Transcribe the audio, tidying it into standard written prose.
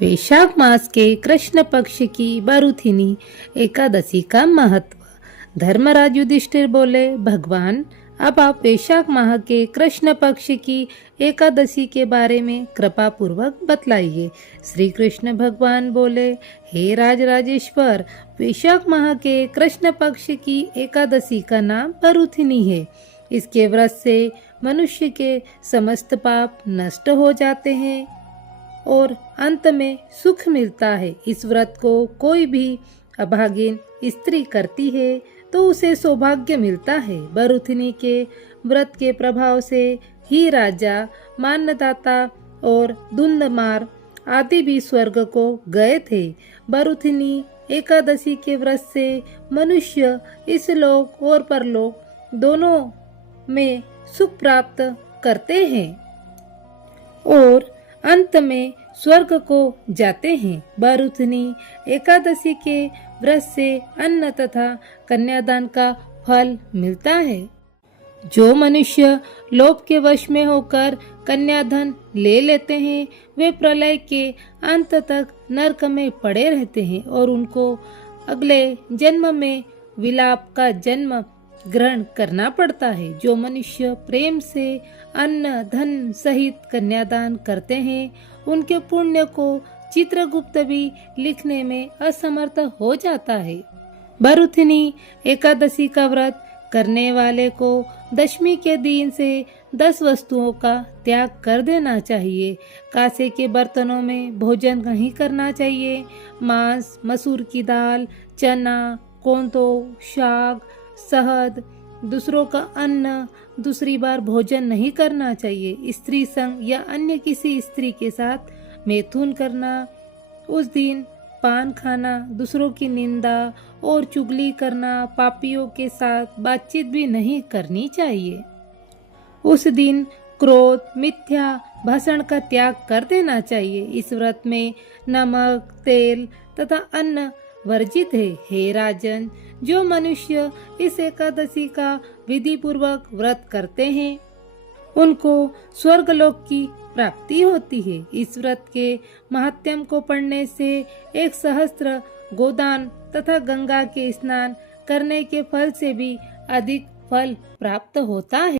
वैशाख मास के कृष्ण पक्ष की बारूथिनी एकादशी का महत्व। धर्मराज युधिष्ठिर बोले, भगवान अब आप वैशाख माह के कृष्ण पक्ष की एकादशी के बारे में कृपा पूर्वक बतलाइए। श्री कृष्ण भगवान बोले, हे राजराजेश्वर, वैशाख माह के कृष्ण पक्ष की एकादशी का नाम बारूथिनी है। इसके व्रत से मनुष्य के समस्त पाप नष्ट हो जाते हैं और अंत में सुख मिलता है। इस व्रत को कोई भी अभागिन स्त्री करती है तो उसे सौभाग्य मिलता है। बारूथिनी के व्रत के प्रभाव से ही राजा, मान्यदाता और धुंधमार आदि भी स्वर्ग को गए थे। बारूथिनी एकादशी के व्रत से मनुष्य इस लोक और परलोक दोनों में सुख प्राप्त करते हैं और अंत में स्वर्ग को जाते हैं। बारूथिनी एकादशी के व्रत से अन्न तथा कन्यादान का फल मिलता है। जो मनुष्य लोभ के वश में होकर कन्याधन ले लेते हैं वे प्रलय के अंत तक नरक में पड़े रहते हैं और उनको अगले जन्म में विलाप का जन्म ग्रहण करना पड़ता है। जो मनुष्य प्रेम से अन्न धन सहित कन्यादान करते हैं उनके पुण्य को चित्रगुप्त भी लिखने में असमर्थ हो जाता है। बारूथिनी एकादशी का व्रत करने वाले को दशमी के दिन से 10 वस्तुओं का त्याग कर देना चाहिए। कांसे के बर्तनों में भोजन नहीं करना चाहिए। मांस, मसूर की दाल, चना, कोंतो, शाक, शहद, दूसरों का अन्न दूसरी बार भोजन नहीं करना चाहिए। स्त्री संग या अन्य किसी स्त्री के साथ मैथुन करना, उस दिन पान खाना, दूसरों की निंदा और चुगली करना, पापियों के साथ बातचीत भी नहीं करनी चाहिए। उस दिन क्रोध, मिथ्या भाषण का त्याग कर देना चाहिए। इस व्रत में नमक, तेल तथा अन्न वर्जित है। हे राजन, जो मनुष्य इस एकादशी का विधि पूर्वक व्रत करते हैं उनको स्वर्गलोक की प्राप्ति होती है। इस व्रत के महात्म्य को पढ़ने से 1 सहस्त्र गोदान तथा गंगा के स्नान करने के फल से भी अधिक फल प्राप्त होता है।